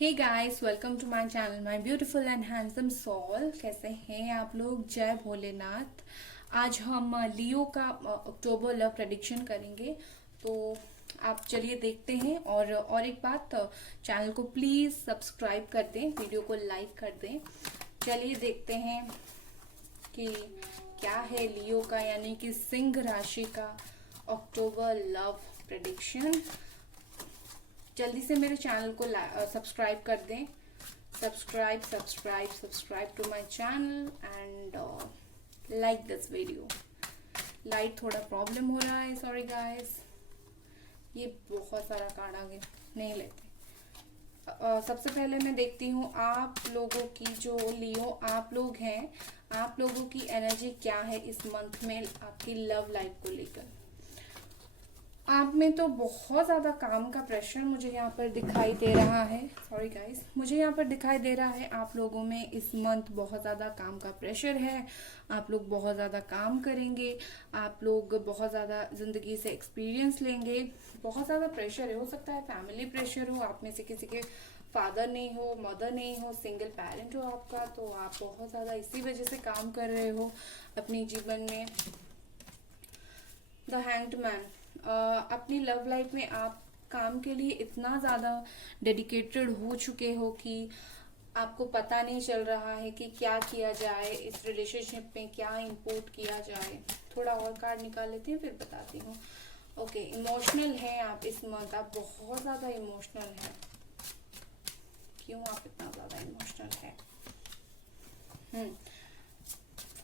Hey guys, welcome to my channel my beautiful and handsome soul. कैसे हैं आप लोग? जय भोलेनाथ। आज हम लियो का अक्टूबर लव प्रेडिक्शन करेंगे। तो आप चलिए देखते हैं। और एक बात, चैनल को प्लीज सब्सक्राइब कर दें, वीडियो को लाइक कर दें। चलिए देखते हैं कि क्या है लियो का यानी कि सिंह राशि का अक्टूबर लव प्रेडिक्शन। जल्दी से मेरे चैनल को सब्सक्राइब कर दें। Subscribe to my channel and like this video. Light थोड़ा प्रॉब्लम हो रहा है, सॉरी गाइस। ये बहुत सारा कार्ड आ गया, नहीं लेते। सबसे पहले मैं देखती हूँ आप लोगों की, जो लियो आप लोग हैं, आप लोगों की एनर्जी क्या है इस मंथ में आपकी लव लाइफ को लेकर। आप में तो बहुत ज़्यादा काम का प्रेशर मुझे यहाँ पर दिखाई दे रहा है। सॉरी गाइस, मुझे यहाँ पर दिखाई दे रहा है आप लोगों में इस मंथ बहुत ज़्यादा काम का प्रेशर है। आप लोग बहुत ज़्यादा काम करेंगे, आप लोग बहुत ज़्यादा ज़िंदगी से एक्सपीरियंस लेंगे। बहुत ज़्यादा प्रेशर है, हो सकता है फैमिली प्रेशर हो, आप में से किसी के फादर नहीं हो, मदर नहीं हो, सिंगल पेरेंट हो आपका, तो आप बहुत ज़्यादा इसी वजह से काम कर रहे हो अपने जीवन में। द हैंग्ड मैन, अपनी लव लाइफ में आप काम के लिए इतना ज़्यादा डेडिकेटेड हो चुके हो कि आपको पता नहीं चल रहा है कि क्या किया जाए, इस रिलेशनशिप में क्या इंपोर्ट किया जाए। थोड़ा और कार्ड निकाल लेती हूँ, फिर बताती हूँ। ओके, इमोशनल है आप इस मंथ, आप बहुत ज़्यादा इमोशनल है। क्यों आप इतना ज़्यादा इमोशनल है?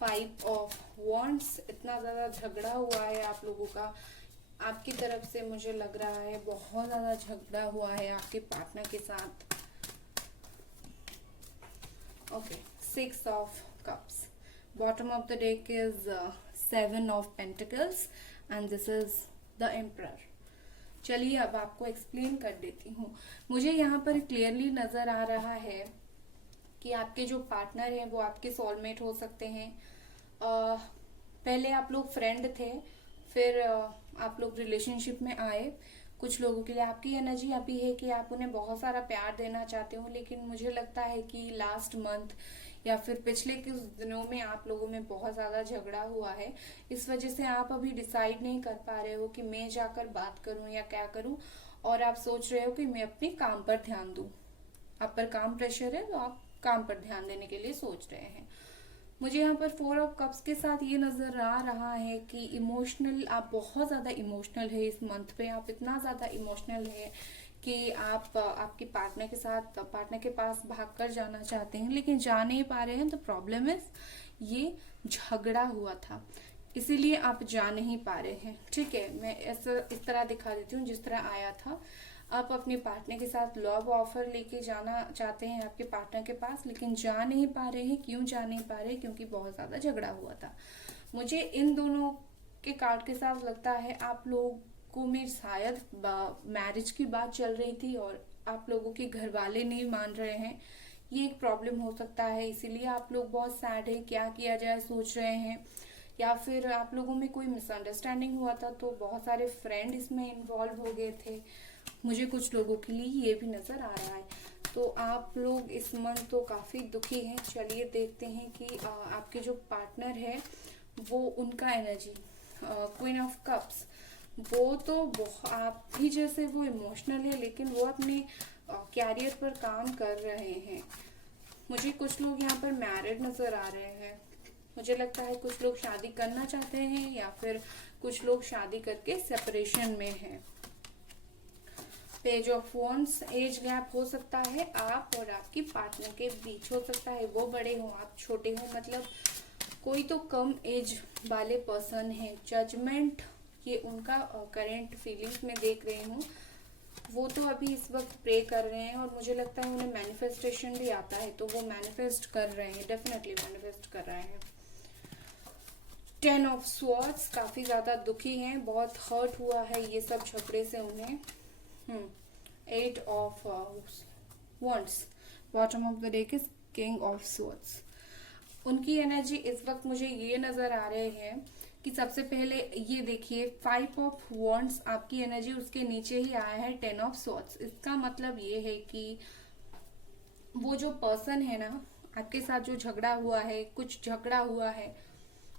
5 ऑफ वॉन्ड्स, इतना ज़्यादा झगड़ा हुआ है आप लोगों का, आपकी तरफ से मुझे लग रहा है बहुत ज़्यादा झगड़ा हुआ है आपके पार्टनर के साथ। Okay, 6 of cups, bottom of the deck is 7 of pentacles and this is the emperor. चलिए अब आपको एक्सप्लेन कर देती हूँ। मुझे यहाँ पर क्लियरली नज़र आ रहा है कि आपके जो पार्टनर हैं वो आपके सोलमेट हो सकते हैं। पहले आप लोग फ्रेंड थे, फिर आप लोग रिलेशनशिप में आए। कुछ लोगों के लिए आपकी एनर्जी अभी है कि आप उन्हें बहुत सारा प्यार देना चाहते हो, लेकिन मुझे लगता है कि लास्ट मंथ या फिर पिछले कुछ दिनों में आप लोगों में बहुत ज़्यादा झगड़ा हुआ है। इस वजह से आप अभी डिसाइड नहीं कर पा रहे हो कि मैं जाकर बात करूं या क्या करूं, और आप सोच रहे हो कि मैं अपने काम पर ध्यान दूं। आप पर काम प्रेशर है तो आप काम पर ध्यान देने के लिए सोच रहे हैं। मुझे यहाँ पर 4 ऑफ कप्स के साथ ये नजर आ रहा है कि इमोशनल, आप बहुत ज़्यादा इमोशनल है इस मंथ पे। आप इतना ज़्यादा इमोशनल है कि आप आपके पार्टनर के साथ, पार्टनर के पास भागकर जाना चाहते हैं लेकिन जा नहीं पा रहे हैं। तो प्रॉब्लम इज ये झगड़ा हुआ था, इसीलिए आप जा नहीं पा रहे हैं। ठीक है, मैं ऐसा इस तरह दिखा देती हूँ जिस तरह आया था। आप अपने पार्टनर के साथ लव ऑफर लेके जाना चाहते हैं आपके पार्टनर के पास, लेकिन जा नहीं पा रहे हैं। क्यों जा नहीं पा रहे हैं? क्योंकि बहुत ज्यादा झगड़ा हुआ था। मुझे इन दोनों के कार्ड के साथ लगता है आप लोगों में शायद मैरिज की बात चल रही थी और आप लोगों के घर वाले नहीं मान रहे हैं। ये एक प्रॉब्लम हो सकता है, इसीलिए आप लोग बहुत सैड है, क्या किया जाए सोच रहे हैं। या फिर आप लोगों में कोई मिसअंडरस्टैंडिंग हुआ था, तो बहुत सारे फ्रेंड इसमें इन्वॉल्व हो गए थे। मुझे कुछ लोगों के लिए ये भी नजर आ रहा है। तो आप लोग इस मंथ तो काफी दुखी हैं। चलिए देखते हैं कि आपके जो पार्टनर है वो, उनका एनर्जी। क्वीन ऑफ कप्स, वो तो आप ही जैसे वो इमोशनल है, लेकिन वो अपने कैरियर पर काम कर रहे हैं। मुझे कुछ लोग यहाँ पर मैरिड नजर आ रहे हैं। मुझे लगता है कुछ लोग शादी करना चाहते हैं या फिर कुछ लोग शादी करके सेपरेशन में हैं। Page of wands, age gap हो सकता है आप और आपकी पार्टनर के बीच, हो सकता है वो बड़े हो आप छोटे हो, मतलब कोई तो कम एज वाले पर्सन है। जजमेंट, ये उनका करंट फीलिंग्स में देख रही हूँ। वो तो अभी इस वक्त प्रे कर रहे हैं और मुझे लगता है उन्हें मैनिफेस्टेशन भी आता है, तो वो मैनिफेस्ट कर रहे हैं, डेफिनेटली मैनिफेस्ट कर रहे हैं। 10 ऑफ स्वॉर्ड्स, काफी ज्यादा दुखी हैं, बहुत हर्ट हुआ है ये सब झगड़े से उन्हें। 8 of wands, bottom of the deck is king of swords. उनकी एनर्जी इस वक्त मुझे ये नजर आ रहे हैं कि सबसे पहले ये देखिए 5 ऑफ वॉन्ड्स आपकी एनर्जी, उसके नीचे ही आया है 10 ऑफ स्वॉर्ड्स। इसका मतलब ये है कि वो जो पर्सन है ना, आपके साथ जो झगड़ा हुआ है, कुछ झगड़ा हुआ है,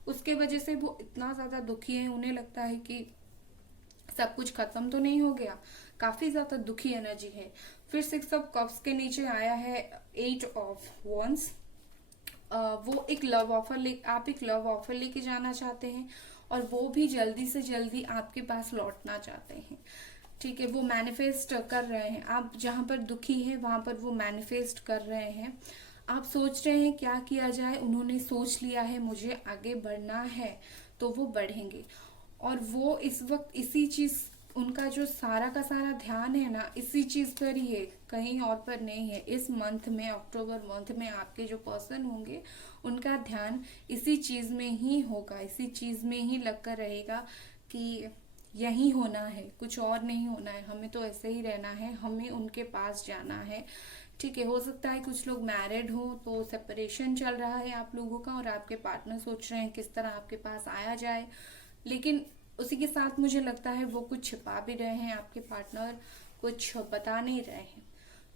उसके वजह से वो इतना ज्यादा दुखी है, उन्हें लगता है कि सब कुछ खत्म तो नहीं हो गया, काफी ज्यादा दुखी एनर्जी है। फिर 6 ऑफ कप्स के नीचे आया है 8 ऑफ वंस। वो एक लव ऑफर ले आप एक लव ऑफर लेके जाना चाहते हैं, और वो भी जल्दी से जल्दी आपके पास लौटना चाहते हैं। ठीक है, वो मैनिफेस्ट कर रहे हैं, आप जहां पर दुखी है वहां पर वो मैनिफेस्ट कर रहे हैं। आप सोच रहे हैं क्या किया जाए, उन्होंने सोच लिया है मुझे आगे बढ़ना है, तो वो बढ़ेंगे। और वो इस वक्त इसी चीज, उनका जो सारा का सारा ध्यान है ना, इसी चीज पर ही है, कहीं और पर नहीं है। इस मंथ में, अक्टूबर मंथ में, आपके जो पर्सन होंगे उनका ध्यान इसी चीज में ही होगा, इसी चीज में ही लगकर रहेगा कि यही होना है, कुछ और नहीं होना है, हमें तो ऐसे ही रहना है, हमें उनके पास जाना है। ठीक है, हो सकता है कुछ लोग मैरिड हो तो सेपरेशन चल रहा है आप लोगों का, और आपके पार्टनर सोच रहे हैं किस तरह आपके पास आया जाए। लेकिन उसी के साथ मुझे लगता है वो कुछ छिपा भी रहे हैं, आपके पार्टनर कुछ बता नहीं रहे हैं।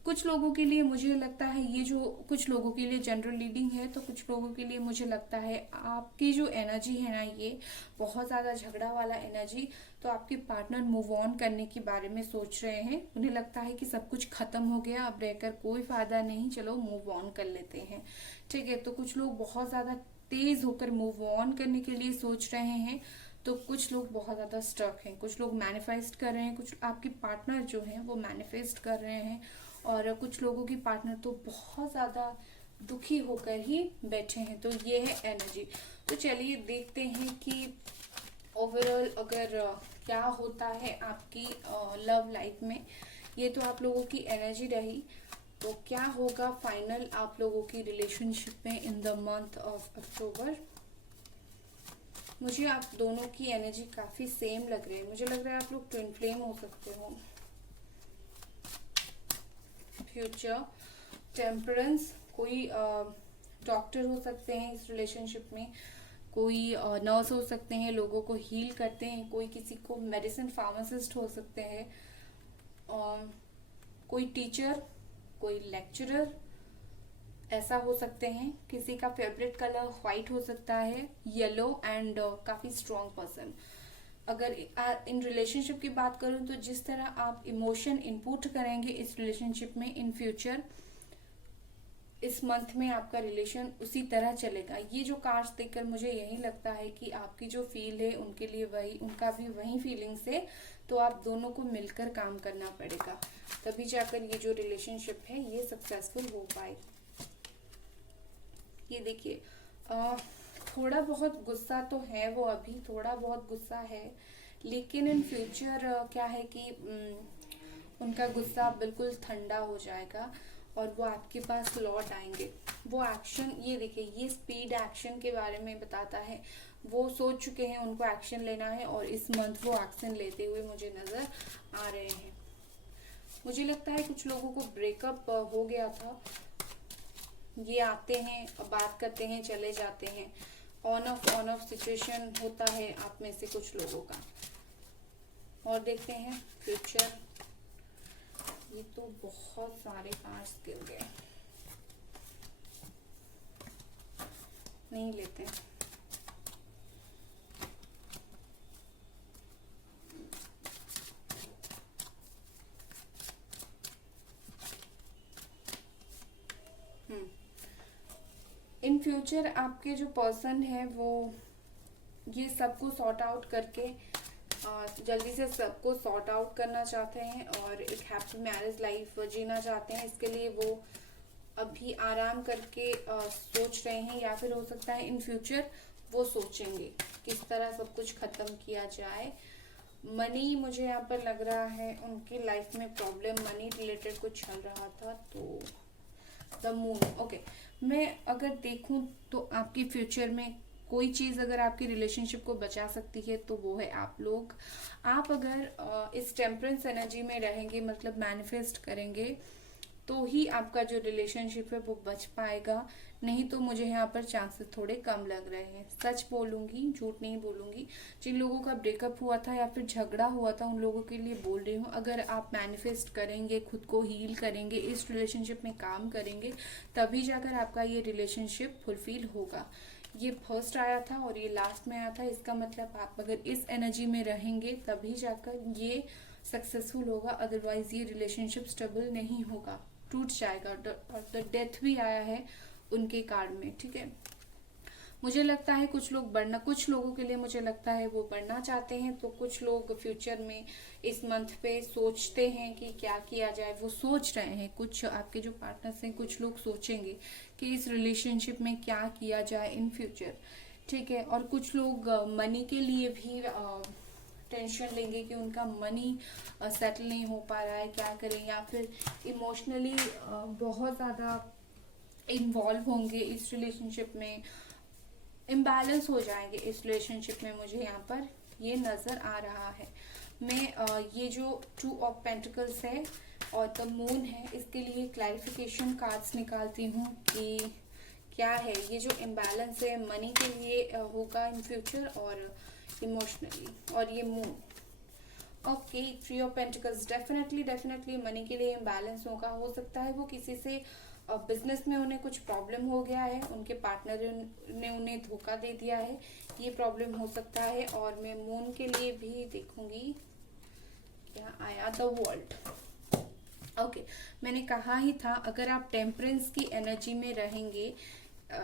कुछ लोगों के लिए मुझे लगता है, ये जो कुछ लोगों के लिए जनरल रीडिंग है, तो कुछ लोगों के लिए मुझे लगता है आपकी जो एनर्जी है ना, ये बहुत ज्यादा झगड़ा वाला एनर्जी, तो आपके पार्टनर मूव ऑन करने के बारे में सोच रहे हैं। उन्हें लगता है कि सब कुछ खत्म हो गया, अब रहकर कोई फायदा नहीं, चलो मूव ऑन कर लेते हैं। ठीक है, तो कुछ लोग बहुत ज्यादा तेज होकर मूव ऑन करने के लिए सोच रहे हैं, तो कुछ लोग बहुत ज्यादा स्टक हैं, कुछ लोग मैनिफेस्ट कर रहे हैं, कुछ आपके पार्टनर जो हैं वो मैनिफेस्ट कर रहे हैं, और कुछ लोगों की पार्टनर तो बहुत ज्यादा दुखी होकर ही बैठे हैं। तो ये है एनर्जी। तो चलिए देखते हैं कि ओवरऑल अगर क्या होता है आपकी लव लाइफ में। ये तो आप लोगों की एनर्जी रही, तो क्या होगा फाइनल आप लोगों की रिलेशनशिप में in the month of October. मुझे आप दोनों की एनर्जी काफी सेम लग रही है, मुझे लग रहा है आप लोग ट्विन फ्लेम हो सकते हो। फ्यूचर, टेम्परेंस, कोई डॉक्टर हो सकते हैं इस रिलेशनशिप में, कोई नर्स हो सकते हैं, लोगों को हील करते हैं, कोई किसी को मेडिसिन फार्मासिस्ट हो सकते हैं, कोई टीचर, कोई लेक्चरर ऐसा हो सकते हैं। किसी का फेवरेट कलर व्हाइट हो सकता है, येलो, एंड काफी स्ट्रॉन्ग पर्सन। अगर इन रिलेशनशिप की बात करूं तो जिस तरह आप इमोशन इनपुट करेंगे इस रिलेशनशिप में इन फ्यूचर, इस मंथ में आपका रिलेशन उसी तरह चलेगा। ये जो कार्ड्स देखकर मुझे यही लगता है कि आपकी जो फील है उनके लिए वही, उनका भी वही फीलिंग्स है, तो आप दोनों को मिलकर काम करना पड़ेगा, तभी जाकर ये जो रिलेशनशिप है ये सक्सेसफुल हो पाए। ये देखिए, थोड़ा बहुत गुस्सा तो है, वो अभी थोड़ा बहुत गुस्सा है, लेकिन इन फ्यूचर क्या है कि उनका गुस्सा बिल्कुल ठंडा हो जाएगा और वो आपके पास लौट आएंगे। वो एक्शन, ये देखिए, ये स्पीड एक्शन के बारे में बताता है। वो सोच चुके हैं उनको एक्शन लेना है, और इस मंथ वो एक्शन लेते हुए मुझे नजर आ रहे हैं। मुझे लगता है कुछ लोगों को ब्रेकअप हो गया था, ये आते हैं, बात करते हैं, चले जाते हैं। ऑन ऑफ सिचुएशन होता है आप में से कुछ लोगों का। और देखते हैं फ्यूचर। ये तो बहुत सारे कार्ड्स गिर गए, नहीं लेते हैं। इन फ्यूचर आपके जो पर्सन है वो ये सबको सॉर्ट आउट करके जल्दी से सबको सॉर्ट आउट करना चाहते हैं और एक हैप्पी मैरिज लाइफ जीना चाहते हैं। इसके लिए वो अभी आराम करके सोच रहे हैं, या फिर हो सकता है इन फ्यूचर वो सोचेंगे किस तरह सब कुछ खत्म किया जाए। मनी, मुझे यहाँ पर लग रहा है उनकी लाइफ में प्रॉब्लम मनी रिलेटेड कुछ चल रहा था, तो द मून। ओके, मैं अगर देखूं तो आपके फ्यूचर में कोई चीज अगर आपकी रिलेशनशिप को बचा सकती है तो वो है आप लोग। आप अगर इस टेम्परेंस एनर्जी में रहेंगे, मतलब मैनिफेस्ट करेंगे तो ही आपका जो रिलेशनशिप है वो बच पाएगा, नहीं तो मुझे यहाँ पर चांसेस थोड़े कम लग रहे हैं। सच बोलूंगी, झूठ नहीं बोलूंगी। जिन लोगों का ब्रेकअप हुआ था या फिर झगड़ा हुआ था उन लोगों के लिए बोल रही हूँ, अगर आप मैनिफेस्ट करेंगे, खुद को हील करेंगे, इस रिलेशनशिप में काम करेंगे, तभी जाकर आपका ये रिलेशनशिप फुलफिल होगा। ये फर्स्ट आया था और ये लास्ट में आया था, इसका मतलब आप अगर इस एनर्जी में रहेंगे तभी जाकर ये सक्सेसफुल होगा, अदरवाइज ये रिलेशनशिप स्टेबल नहीं होगा, टूट जाएगा। और द डेथ भी आया है उनके कार्ड में, ठीक है। मुझे लगता है कुछ लोगों के लिए मुझे लगता है वो बढ़ना चाहते हैं, तो कुछ लोग फ्यूचर में इस मंथ पे सोचते हैं कि क्या किया जाए, वो सोच रहे हैं। कुछ आपके जो पार्टनर्स हैं, कुछ लोग सोचेंगे कि इस रिलेशनशिप में क्या किया जाए इन फ्यूचर, ठीक है। और कुछ लोग मनी के लिए भी टेंशन लेंगे कि उनका मनी सेटल नहीं हो पा रहा है, क्या करें, या फिर इमोशनली बहुत ज़्यादा इन्वॉल्व होंगे इस रिलेशनशिप में, इम्बैलेंस हो जाएंगे इस रिलेशनशिप में, मुझे यहाँ पर ये नज़र आ रहा है। मैं ये जो 2 ऑफ पेंटिकल्स है और द मून है, इसके लिए क्लैरिफिकेशन कार्ड्स निकालती हूँ कि क्या है ये जो इम्बैलेंस है, मनी के लिए होगा इन फ्यूचर और इमोशनली, और ये moon. Okay, 3 of pentacles, definitely money के लिए इम्बैलेंस होगा। हो सकता है वो किसी से बिजनेस में उन्हें कुछ प्रॉब्लम हो गया है, उनके पार्टनर ने उन्हें धोखा दे दिया है, ये प्रॉब्लम हो सकता है। और मैं मून के लिए भी देखूंगी क्या आया, द वर्ल्ड। ओके, मैंने कहा ही था अगर आप टेम्परेंस की एनर्जी में रहेंगे,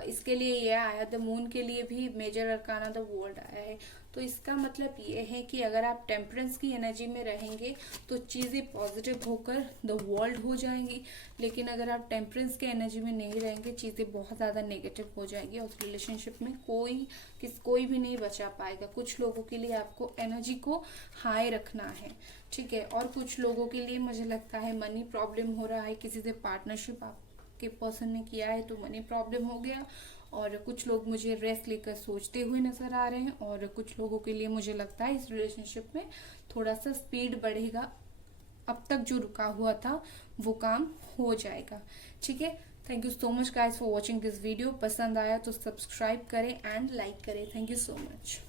इसके लिए ये आया। द मून के लिए भी मेजर अरकाना द वर्ल्ड आया है। तो इसका मतलब ये है कि अगर आप टेम्परेंस की एनर्जी में रहेंगे तो चीज़ें पॉजिटिव होकर द वर्ल्ड हो जाएंगी, लेकिन अगर आप टेम्परेंस की एनर्जी में नहीं रहेंगे चीज़ें बहुत ज़्यादा नेगेटिव हो जाएंगी और उस रिलेशनशिप में कोई भी नहीं बचा पाएगा। कुछ लोगों के लिए आपको एनर्जी को हाई रखना है, ठीक है। और कुछ लोगों के लिए मुझे लगता है मनी प्रॉब्लम हो रहा है, किसी से पार्टनरशिप आपके पर्सन ने किया है तो मनी प्रॉब्लम हो गया। और कुछ लोग मुझे रेस्ट लेकर सोचते हुए नजर आ रहे हैं, और कुछ लोगों के लिए मुझे लगता है इस रिलेशनशिप में थोड़ा सा स्पीड बढ़ेगा, अब तक जो रुका हुआ था वो काम हो जाएगा, ठीक है। Thank you so much guys for watching this video. पसंद आया तो सब्सक्राइब करें एंड लाइक करें। Thank you so much.